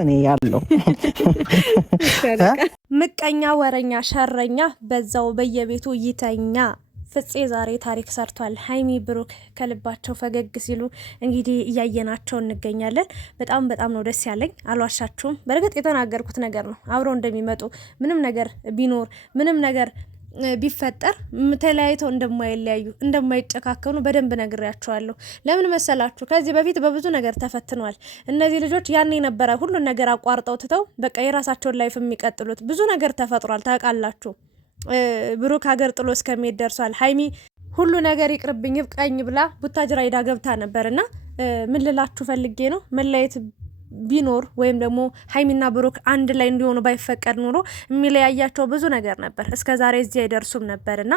እኔ ያለው ምቀኛ ወረኛ ሸረኛ በዛው በየቤቱ ይተኛ። ፍፄ ዛሬ ታሪክ ሰርቷል። ሀይሚ ብሩክ ከልባቸው ፈገግ ሲሉ እንግዲህ እያየናቸው እንገኛለን። በጣም ነው ደስ ያለኝ፣ አልዋሻችሁም። በእርግጥ የተናገርኩት ነገር ነው፣ አብረው እንደሚመጡ ምንም ነገር ቢኖር ምንም ነገር ቢፈጠር ተለያይተው እንደማይለያዩ እንደማይጨካከኑ በደንብ ነግሬያቸዋለሁ። ለምን መሰላችሁ? ከዚህ በፊት በብዙ ነገር ተፈትነዋል እነዚህ ልጆች። ያኔ ነበረ ሁሉን ነገር አቋርጠው ትተው በቃ የራሳቸውን ላይፍ የሚቀጥሉት። ብዙ ነገር ተፈጥሯል ታውቃላችሁ። ብሩክ ሀገር ጥሎ እስከሚሄድ ደርሷል። ሀይሚ ሁሉ ነገር ይቅርብኝ ይብቃኝ ብላ ቡታጅራ ሄዳ ገብታ ነበርና ምን ልላችሁ ፈልጌ ነው፣ መለየት ቢኖር ወይም ደግሞ ሀይሚና ብሩክ አንድ ላይ እንዲሆኑ ባይፈቀድ ኖሮ የሚለያያቸው ብዙ ነገር ነበር። እስከ ዛሬ እዚህ አይደርሱም ነበርና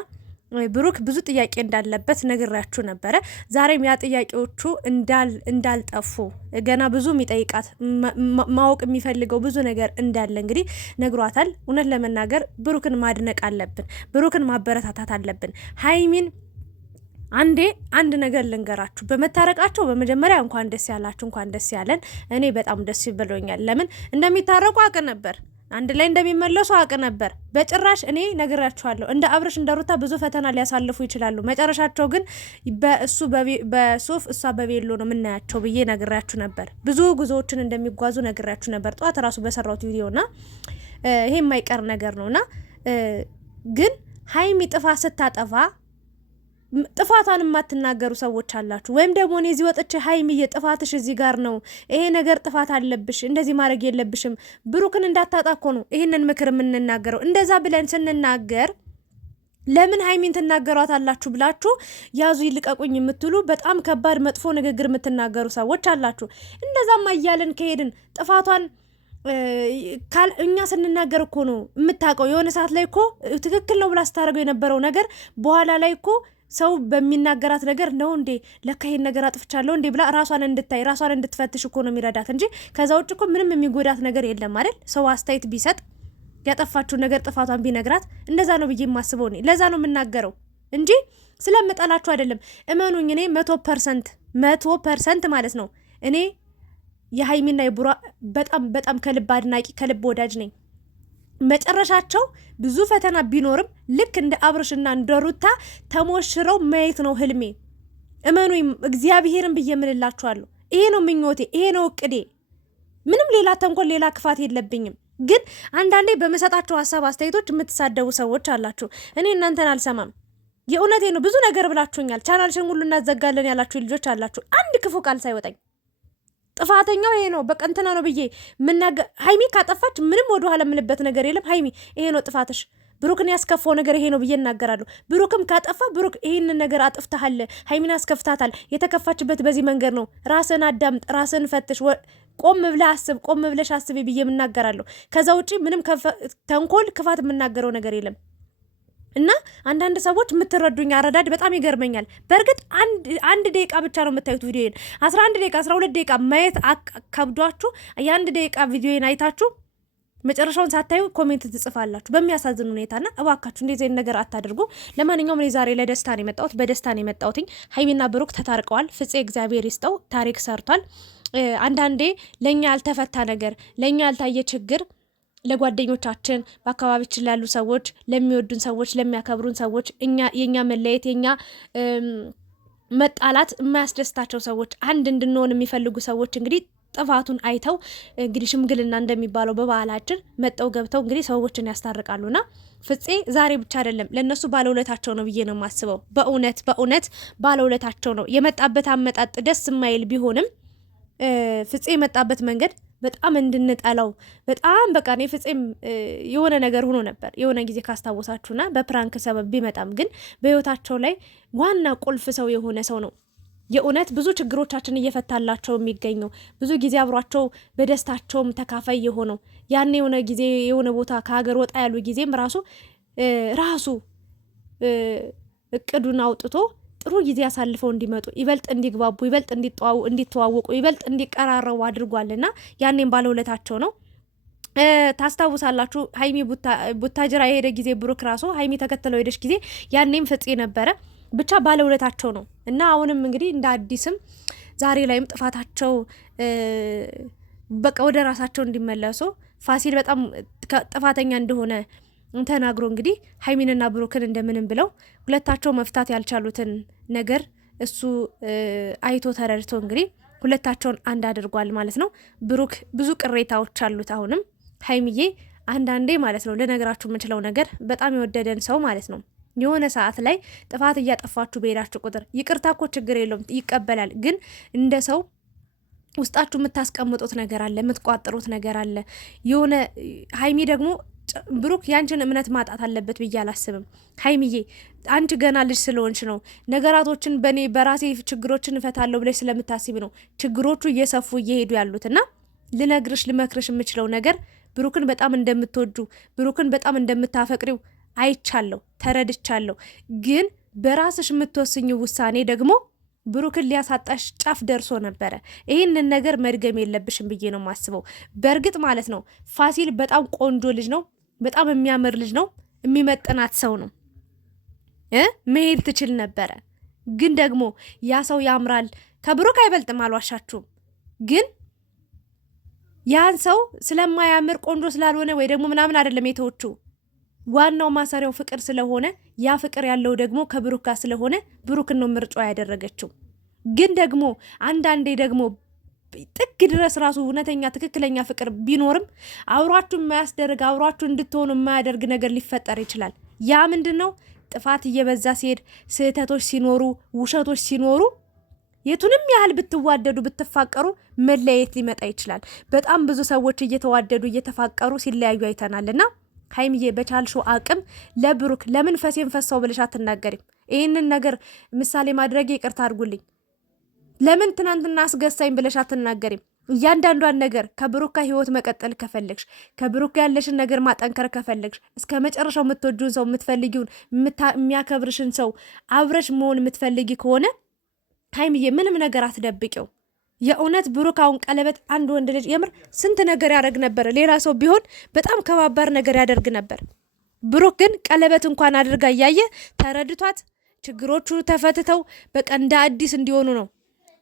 ብሩክ ብዙ ጥያቄ እንዳለበት ነግራችሁ ነበረ። ዛሬም ያ ጥያቄዎቹ እንዳልጠፉ ገና ብዙ የሚጠይቃት ማወቅ የሚፈልገው ብዙ ነገር እንዳለ እንግዲህ ነግሯታል። እውነት ለመናገር ብሩክን ማድነቅ አለብን፣ ብሩክን ማበረታታት አለብን። ሀይሚን አንድ ነገር ልንገራችሁ፣ በመታረቃቸው በመጀመሪያ እንኳን ደስ ያላችሁ፣ እንኳን ደስ ያለን። እኔ በጣም ደስ ብሎኛል። ለምን እንደሚታረቁ አውቅ ነበር፣ አንድ ላይ እንደሚመለሱ አውቅ ነበር። በጭራሽ እኔ ነግራችኋለሁ፣ እንደ አብርሽ እንደ ሩታ ብዙ ፈተና ሊያሳልፉ ይችላሉ። መጨረሻቸው ግን በእሱ በሱፍ እሷ በቬሎ ነው የምናያቸው ብዬ ነግራችሁ ነበር። ብዙ ጉዞዎችን እንደሚጓዙ ነግራችሁ ነበር፣ ጠዋት ራሱ በሰራሁት ቪዲዮና ይሄ የማይቀር ነገር ነውና ግን ሀይሚ ጥፋት ስታጠፋ ጥፋቷን የማትናገሩ ሰዎች አላችሁ። ወይም ደግሞ እኔ እዚህ ወጥቼ ሀይሚዬ ጥፋትሽ እዚህ ጋር ነው፣ ይሄ ነገር ጥፋት አለብሽ፣ እንደዚህ ማድረግ የለብሽም፣ ብሩክን እንዳታጣኮ ነው ይህንን ምክር የምንናገረው። እንደዛ ብለን ስንናገር ለምን ሀይሚን ትናገሯት አላችሁ ብላችሁ ያዙ ይልቀቁኝ የምትሉ በጣም ከባድ መጥፎ ንግግር የምትናገሩ ሰዎች አላችሁ። እንደዛማ እያለን ከሄድን ጥፋቷን እኛ ስንናገር እኮ ነው የምታውቀው። የሆነ ሰዓት ላይ እኮ ትክክል ነው ብላ ስታደርገው የነበረው ነገር በኋላ ላይ እኮ ሰው በሚናገራት ነገር ነው እንዴ ለካ ይሄን ነገር አጥፍቻለሁ እንዴ ብላ ራሷን እንድታይ ራሷን እንድትፈትሽ እኮ ነው የሚረዳት እንጂ ከዛ ውጭ እኮ ምንም የሚጎዳት ነገር የለም አይደል? ሰው አስተያየት ቢሰጥ ያጠፋችው ነገር ጥፋቷን ቢነግራት እንደዛ ነው ብዬ የማስበው እኔ። ለዛ ነው የምናገረው እንጂ ስለምጠላችሁ አይደለም። እመኑኝ፣ እኔ 100% ማለት ነው እኔ የሀይሚና የቡራ በጣም ከልብ አድናቂ ከልብ ወዳጅ ነኝ። መጨረሻቸው ብዙ ፈተና ቢኖርም ልክ እንደ አብርሽና እንደ ሩታ ተሞሽረው ማየት ነው ህልሜ። እመኑኝ እግዚአብሔርን ብዬ ምንላችኋለሁ። ይሄ ነው ምኞቴ፣ ይሄ ነው እቅዴ። ምንም ሌላ ተንኮል ሌላ ክፋት የለብኝም። ግን አንዳንዴ በመሰጣቸው ሀሳብ አስተያየቶች የምትሳደቡ ሰዎች አላችሁ። እኔ እናንተን አልሰማም። የእውነቴ ነው። ብዙ ነገር ብላችሁኛል። ቻናልሽን ሁሉ እናዘጋለን ያላችሁ ልጆች አላችሁ። አንድ ክፉ ቃል ሳይወጣኝ ጥፋተኛው ይሄ ነው በቃ እንትና ነው ብዬ ሀይሚ ካጠፋች ምንም ወደ ኋላ የምልበት ነገር የለም። ሀይሚ ይሄ ነው ጥፋትሽ፣ ብሩክን ያስከፋው ነገር ይሄ ነው ብዬ እናገራለሁ። ብሩክም ካጠፋ ብሩክ ይሄንን ነገር አጥፍተሃል፣ ሀይሚን አስከፍታታል፣ የተከፋችበት በዚህ መንገድ ነው፣ ራስን አዳምጥ፣ ራስን ፈትሽ፣ ቆም ብለህ አስብ፣ ቆም ብለሽ አስቢ ብዬ የምናገራለሁ። ከዛ ውጪ ምንም ተንኮል ክፋት የምናገረው ነገር የለም። እና አንዳንድ ሰዎች የምትረዱኝ አረዳድ በጣም ይገርመኛል። በእርግጥ አንድ ደቂቃ ብቻ ነው የምታዩት ቪዲዮን 11 ደቂቃ 12 ደቂቃ ማየት ከብዷችሁ የአንድ ደቂቃ ቪዲዮን አይታችሁ መጨረሻውን ሳታዩ ኮሜንት ትጽፋላችሁ በሚያሳዝን ሁኔታና እባካችሁ እንደዚህ አይነት ነገር አታድርጉ። ለማንኛውም እኔ ዛሬ ለደስታ ነው የመጣሁት፣ በደስታ ነው የመጣሁት። ሀይሚና ብሩክ ተታርቀዋል። ፍፄ እግዚአብሔር ይስጠው ታሪክ ሰርቷል። አንዳንዴ ለኛ ያልተፈታ ነገር ለኛ ያልታየ ችግር ለጓደኞቻችን በአካባቢችን ላሉ ሰዎች ለሚወዱን ሰዎች ለሚያከብሩን ሰዎች የኛ መለየት የኛ መጣላት የማያስደስታቸው ሰዎች አንድ እንድንሆን የሚፈልጉ ሰዎች እንግዲህ ጥፋቱን አይተው እንግዲህ ሽምግልና እንደሚባለው በባህላችን መጠው ገብተው እንግዲህ ሰዎችን ያስታርቃሉና ፍፄ ዛሬ ብቻ አይደለም ለነሱ ባለውለታቸው ነው ብዬ ነው የማስበው። በእውነት ባለውለታቸው ነው። የመጣበት አመጣጥ ደስ የማይል ቢሆንም ፍፄ የመጣበት መንገድ በጣም እንድንጠላው በጣም በቃ እኔ ፍፄም የሆነ ነገር ሆኖ ነበር የሆነ ጊዜ ካስታወሳችሁና በፕራንክ ሰበብ ቢመጣም ግን በህይወታቸው ላይ ዋና ቁልፍ ሰው የሆነ ሰው ነው። የእውነት ብዙ ችግሮቻችን እየፈታላቸው የሚገኘው ብዙ ጊዜ አብሯቸው በደስታቸውም ተካፋይ የሆነው ያን የሆነ ጊዜ የሆነ ቦታ ከሀገር ወጣ ያሉ ጊዜም ራሱ እቅዱን አውጥቶ ጥሩ ጊዜ አሳልፈው እንዲመጡ ይበልጥ እንዲግባቡ ይበልጥ እንዲተዋወቁ ይበልጥ እንዲቀራረቡ አድርጓልና ያኔም ባለውለታቸው ነው። ታስታውሳላችሁ ሀይሚ ቡታጅራ የሄደ ጊዜ ብሩክ ራሱ ሀይሚ ተከተለው ሄደች ጊዜ ያኔም ፍፄ ነበረ። ብቻ ባለውለታቸው ነው እና አሁንም እንግዲህ እንደ አዲስም ዛሬ ላይም ጥፋታቸው በቃ ወደ ራሳቸው እንዲመለሱ ፋሲል በጣም ጥፋተኛ እንደሆነ ተናግሮ እንግዲህ ሀይሚንና ብሩክን እንደምንም ብለው ሁለታቸው መፍታት ያልቻሉትን ነገር እሱ አይቶ ተረድቶ እንግዲህ ሁለታቸውን አንድ አድርጓል ማለት ነው። ብሩክ ብዙ ቅሬታዎች አሉት አሁንም። ሀይሚዬ አንዳንዴ ማለት ነው ልነግራችሁ የምችለው ነገር በጣም የወደደን ሰው ማለት ነው የሆነ ሰዓት ላይ ጥፋት እያጠፋችሁ በሄዳችሁ ቁጥር ይቅርታ እኮ ችግር የለውም ይቀበላል። ግን እንደ ሰው ውስጣችሁ የምታስቀምጡት ነገር አለ፣ የምትቋጥሩት ነገር አለ። የሆነ ሀይሚ ደግሞ ብሩክ ያንቺን እምነት ማጣት አለበት ብዬ አላስብም። ሀይሚዬ አንቺ ገና ልጅ ስለሆንሽ ነው ነገራቶችን በራሴ ችግሮችን እፈታለሁ ብለሽ ስለምታስቢ ነው ችግሮቹ እየሰፉ እየሄዱ ያሉት እና ልመክርሽ የምችለው ነገር ብሩክን በጣም እንደምትወዱ ብሩክን በጣም እንደምታፈቅሪው አይቻለሁ፣ ተረድቻለሁ። ግን በራስሽ የምትወስኝው ውሳኔ ደግሞ ብሩክን ሊያሳጣሽ ጫፍ ደርሶ ነበረ። ይህንን ነገር መድገም የለብሽም ብዬ ነው የማስበው። በእርግጥ ማለት ነው ፋሲል በጣም ቆንጆ ልጅ ነው፣ በጣም የሚያምር ልጅ ነው፣ የሚመጥናት ሰው ነው። መሄድ ትችል ነበረ። ግን ደግሞ ያ ሰው ያምራል፣ ከብሩክ አይበልጥም፣ አልዋሻችሁም። ግን ያን ሰው ስለማያምር ቆንጆ ስላልሆነ ወይ ደግሞ ምናምን አይደለም የተወቹ። ዋናው ማሰሪያው ፍቅር ስለሆነ ያ ፍቅር ያለው ደግሞ ከብሩክ ጋር ስለሆነ ብሩክን ነው ምርጫ ያደረገችው። ግን ደግሞ አንዳንዴ ደግሞ ጥግ ድረስ ራሱ እውነተኛ ትክክለኛ ፍቅር ቢኖርም አብሯችሁ የማያስደርግ አብሯችሁ እንድትሆኑ የማያደርግ ነገር ሊፈጠር ይችላል። ያ ምንድን ነው? ጥፋት እየበዛ ሲሄድ፣ ስህተቶች ሲኖሩ፣ ውሸቶች ሲኖሩ የቱንም ያህል ብትዋደዱ ብትፋቀሩ መለየት ሊመጣ ይችላል። በጣም ብዙ ሰዎች እየተዋደዱ እየተፋቀሩ ሲለያዩ አይተናልና ሀይሚዬ በቻልሹ አቅም ለብሩክ ለምን ፈሴን ፈሳው ብለሽ አትናገሪም? ይህንን ነገር ምሳሌ ማድረግ ይቅርታ አድርጉልኝ። ለምን ትናንትና አስገሳኝ ብለሽ አትናገሪም? እያንዳንዷን ነገር ከብሩክ ጋር ህይወት መቀጠል ከፈለግሽ፣ ከብሩክ ጋር ያለሽን ነገር ማጠንከር ከፈለግሽ፣ እስከ መጨረሻው የምትወጂውን ሰው የምትፈልጊውን የሚያከብርሽን ሰው አብረሽ መሆን የምትፈልጊ ከሆነ ሀይሚዬ ምንም ነገር አትደብቂው። የእውነት ብሩክ አሁን ቀለበት አንድ ወንድ ልጅ የምር ስንት ነገር ያደርግ ነበር። ሌላ ሰው ቢሆን በጣም ከባባር ነገር ያደርግ ነበር። ብሩክ ግን ቀለበት እንኳን አድርጋ እያየ ተረድቷት ችግሮቹ ተፈትተው በቃ እንደ አዲስ እንዲሆኑ ነው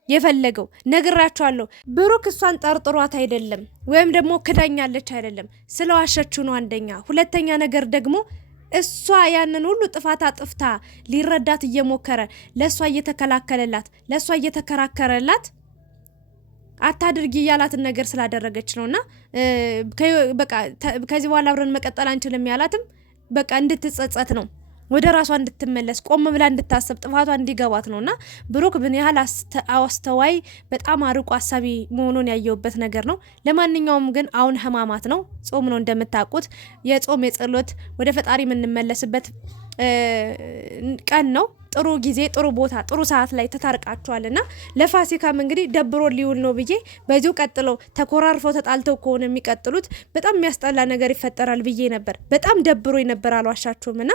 የፈለገው። ነግራቸዋለሁ። ብሩክ እሷን ጠርጥሯት አይደለም ወይም ደግሞ ክዳኛለች አይደለም፣ ስለዋሸችው ነው አንደኛ። ሁለተኛ ነገር ደግሞ እሷ ያንን ሁሉ ጥፋት አጥፍታ ሊረዳት እየሞከረ ለእሷ እየተከላከለላት ለእሷ እየተከራከረላት አታድርጊ ያላትን ነገር ስላደረገች ነውና በቃ ከዚህ በኋላ አብረን መቀጠል አንችልም ያላትም በቃ እንድትጸጸት ነው፣ ወደ ራሷ እንድትመለስ ቆም ብላ እንድታሰብ ጥፋቷ እንዲገባት ነውና ብሩክ ምን ያህል አስተዋይ በጣም አርቆ አሳቢ መሆኑን ያየውበት ነገር ነው። ለማንኛውም ግን አሁን ህማማት ነው፣ ጾም ነው እንደምታውቁት። የጾም የጸሎት ወደ ፈጣሪ የምንመለስበት ቀን ነው። ጥሩ ጊዜ ጥሩ ቦታ ጥሩ ሰዓት ላይ ተታርቃቸዋልና ለፋሲካም እንግዲህ ደብሮ ሊውል ነው ብዬ በዚሁ ቀጥለው ተኮራርፈው ተጣልተው ከሆነ የሚቀጥሉት በጣም የሚያስጠላ ነገር ይፈጠራል ብዬ ነበር። በጣም ደብሮ ነበር አልዋሻችሁምና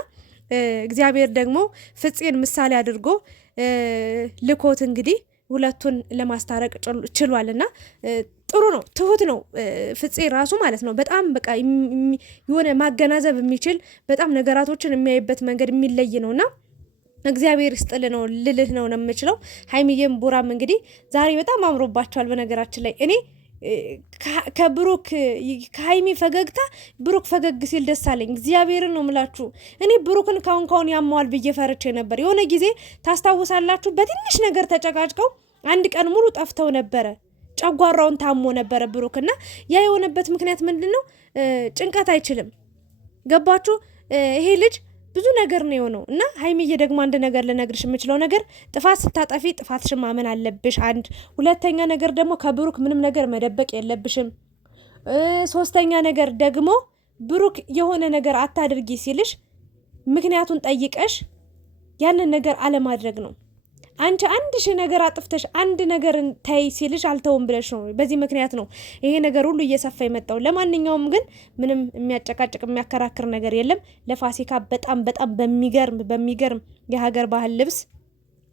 እግዚአብሔር ደግሞ ፍፄን ምሳሌ አድርጎ ልኮት እንግዲህ ሁለቱን ለማስታረቅ ችሏልና ጥሩ ነው። ትሁት ነው ፍፄ ራሱ ማለት ነው። በጣም በቃ የሆነ ማገናዘብ የሚችል በጣም ነገራቶችን የሚያይበት መንገድ የሚለይ ነውና እግዚአብሔር ይስጥል ነው ልልህ ነው የምችለው። ሀይሚዬም ቡራም እንግዲህ ዛሬ በጣም አምሮባቸዋል። በነገራችን ላይ እኔ ከብሩክ ከሀይሚ ፈገግታ ብሩክ ፈገግ ሲል ደስ አለኝ። እግዚአብሔርን ነው ምላችሁ። እኔ ብሩክን ካሁን ያማዋል ብዬ ፈርቼ ነበር። የሆነ ጊዜ ታስታውሳላችሁ፣ በትንሽ ነገር ተጨቃጭቀው አንድ ቀን ሙሉ ጠፍተው ነበረ። ጨጓራውን ታሞ ነበረ ብሩክና ያ የሆነበት ምክንያት ምንድን ነው? ጭንቀት አይችልም። ገባችሁ? ይሄ ልጅ ብዙ ነገር ነው የሆነው እና ሀይሚዬ ደግሞ አንድ ነገር ልነግርሽ የምችለው ነገር ጥፋት ስታጠፊ ጥፋትሽን ማመን አለብሽ። አንድ ሁለተኛ ነገር ደግሞ ከብሩክ ምንም ነገር መደበቅ የለብሽም። ሶስተኛ ነገር ደግሞ ብሩክ የሆነ ነገር አታድርጊ ሲልሽ ምክንያቱን ጠይቀሽ ያንን ነገር አለማድረግ ነው። አንቺ አንድ ሺህ ነገር አጥፍተሽ አንድ ነገር ታይ ሲልሽ አልተውም ብለሽ ነው። በዚህ ምክንያት ነው ይሄ ነገር ሁሉ እየሰፋ የመጣው። ለማንኛውም ግን ምንም የሚያጨቃጭቅ የሚያከራክር ነገር የለም። ለፋሲካ በጣም በጣም በሚገርም የሀገር ባህል ልብስ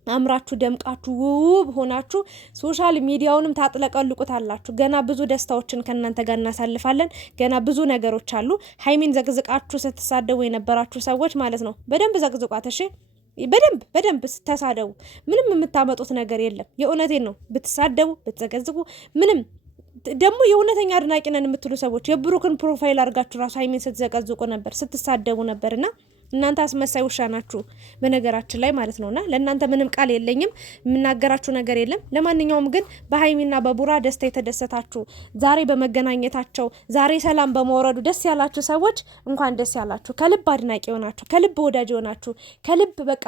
አምራችሁ ደምቃችሁ ውብ ሆናችሁ ሶሻል ሚዲያውንም ታጥለቀልቁታላችሁ። ገና ብዙ ደስታዎችን ከእናንተ ጋር እናሳልፋለን። ገና ብዙ ነገሮች አሉ። ሀይሚን ዘቅዝቃችሁ ስትሳደቡ የነበራችሁ ሰዎች ማለት ነው በደንብ ዘቅዝቋት እሺ። በደንብ ተሳደቡ። ምንም የምታመጡት ነገር የለም። የእውነቴን ነው። ብትሳደቡ ብትዘገዝቁ ምንም ደግሞ የእውነተኛ አድናቂ ነን የምትሉ ሰዎች የብሩክን ፕሮፋይል አድርጋችሁ ራሱ ሀይሚን ስትዘቀዝቁ ነበር፣ ስትሳደቡ ነበርና እናንተ አስመሳይ ውሻ ናችሁ በነገራችን ላይ ማለት ነውና ለእናንተ ምንም ቃል የለኝም፣ የምናገራችሁ ነገር የለም። ለማንኛውም ግን በሀይሚና በቡራ ደስታ የተደሰታችሁ ዛሬ በመገናኘታቸው ዛሬ ሰላም በመውረዱ ደስ ያላችሁ ሰዎች እንኳን ደስ ያላችሁ። ከልብ አድናቂ ሆናችሁ፣ ከልብ ወዳጅ ሆናችሁ፣ ከልብ በቃ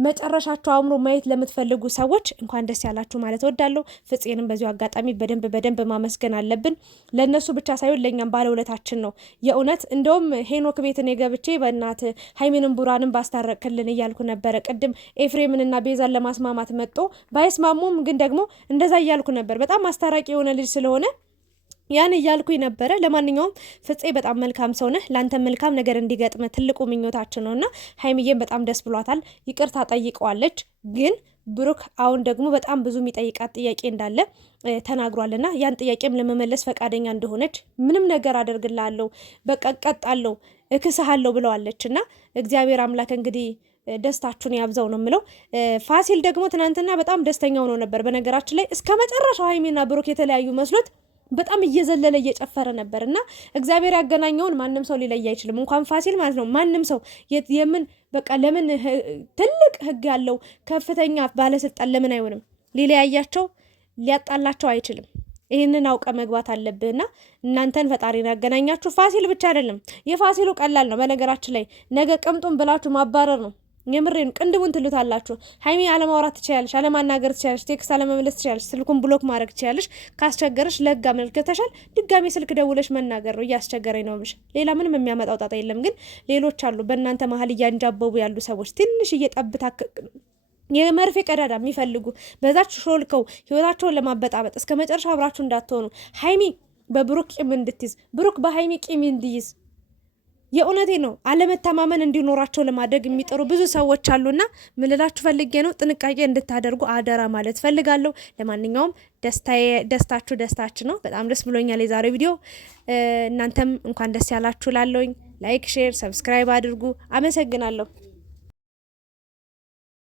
መጨረሻቸው አእምሮ ማየት ለምትፈልጉ ሰዎች እንኳን ደስ ያላችሁ ማለት እወዳለሁ። ፍፄንም በዚሁ አጋጣሚ በደንብ ማመስገን አለብን። ለእነሱ ብቻ ሳይሆን ለእኛም ባለውለታችን ነው የእውነት። እንደውም ሄኖክ ቤትን የገብቼ በእናት ሀይሚንም ቡራንም ባስታረቅልን እያልኩ ነበረ። ቅድም ኤፍሬምንና ቤዛን ለማስማማት መጥቶ ባይስማሙም ግን ደግሞ እንደዛ እያልኩ ነበር። በጣም አስታራቂ የሆነ ልጅ ስለሆነ ያን እያልኩኝ ነበረ። ለማንኛውም ፍፄ በጣም መልካም ሰው ነህ። ለአንተ መልካም ነገር እንዲገጥመ ትልቁ ምኞታችን ነውና ሀይሚዬም በጣም ደስ ብሏታል። ይቅርታ ጠይቀዋለች ግን ብሩክ አሁን ደግሞ በጣም ብዙ የሚጠይቃት ጥያቄ እንዳለ ተናግሯልና ያን ጥያቄም ለመመለስ ፈቃደኛ እንደሆነች ምንም ነገር አደርግልሃለሁ፣ በቃ እቀጣለሁ፣ እክስሃለሁ ብለዋለች። እና እግዚአብሔር አምላክ እንግዲህ ደስታችሁን ያብዛው ነው የምለው። ፋሲል ደግሞ ትናንትና በጣም ደስተኛ ሆኖ ነበር። በነገራችን ላይ እስከ መጨረሻው ሀይሚና ብሩክ የተለያዩ መስሎት በጣም እየዘለለ እየጨፈረ ነበር እና እግዚአብሔር ያገናኘውን ማንም ሰው ሊለይ አይችልም። እንኳን ፋሲል ማለት ነው ማንም ሰው የምን በቃ ለምን ትልቅ ህግ ያለው ከፍተኛ ባለስልጣን ለምን አይሆንም? ሊለያያቸው ሊያጣላቸው አይችልም። ይህንን አውቀ መግባት አለብህና እናንተን ፈጣሪን ያገናኛችሁ። ፋሲል ብቻ አይደለም፣ የፋሲሉ ቀላል ነው። በነገራችን ላይ ነገ ቅምጡን ብላችሁ ማባረር ነው። የምሬን ቅንድቡን ትሉታላችሁ። ሀይሚ አለማውራት ትችላለች፣ አለማናገር ትችላለች፣ ቴክስት አለመመለስ ትችላለች፣ ስልኩን ብሎክ ማድረግ ትችላለች። ካስቸገረሽ ለህግ አመልክተሻል፣ ድጋሚ ስልክ ደውለሽ መናገር ነው። እያስቸገረኝ ነው ብለሽ ሌላ ምንም የሚያመጣው ጣጣ የለም። ግን ሌሎች አሉ በእናንተ መሀል እያንጃበቡ ያሉ ሰዎች ትንሽ እየጠብታ የመርፌ ቀዳዳ የሚፈልጉ በዛች ሾልከው ህይወታቸውን ለማበጣበጥ እስከ መጨረሻ አብራችሁ እንዳትሆኑ ሀይሚ በብሩክ ቂም እንድትይዝ ብሩክ በሀይሚ ቂም እንዲይዝ የእውነቴ ነው አለመተማመን እንዲኖራቸው ለማድረግ የሚጥሩ ብዙ ሰዎች አሉና ምልላችሁ ፈልጌ ነው። ጥንቃቄ እንድታደርጉ አደራ ማለት ፈልጋለሁ። ለማንኛውም ደስታችሁ ደስታችን ነው። በጣም ደስ ብሎኛል የዛሬው ቪዲዮ። እናንተም እንኳን ደስ ያላችሁ ላለውኝ ላይክ፣ ሼር፣ ሰብስክራይብ አድርጉ። አመሰግናለሁ።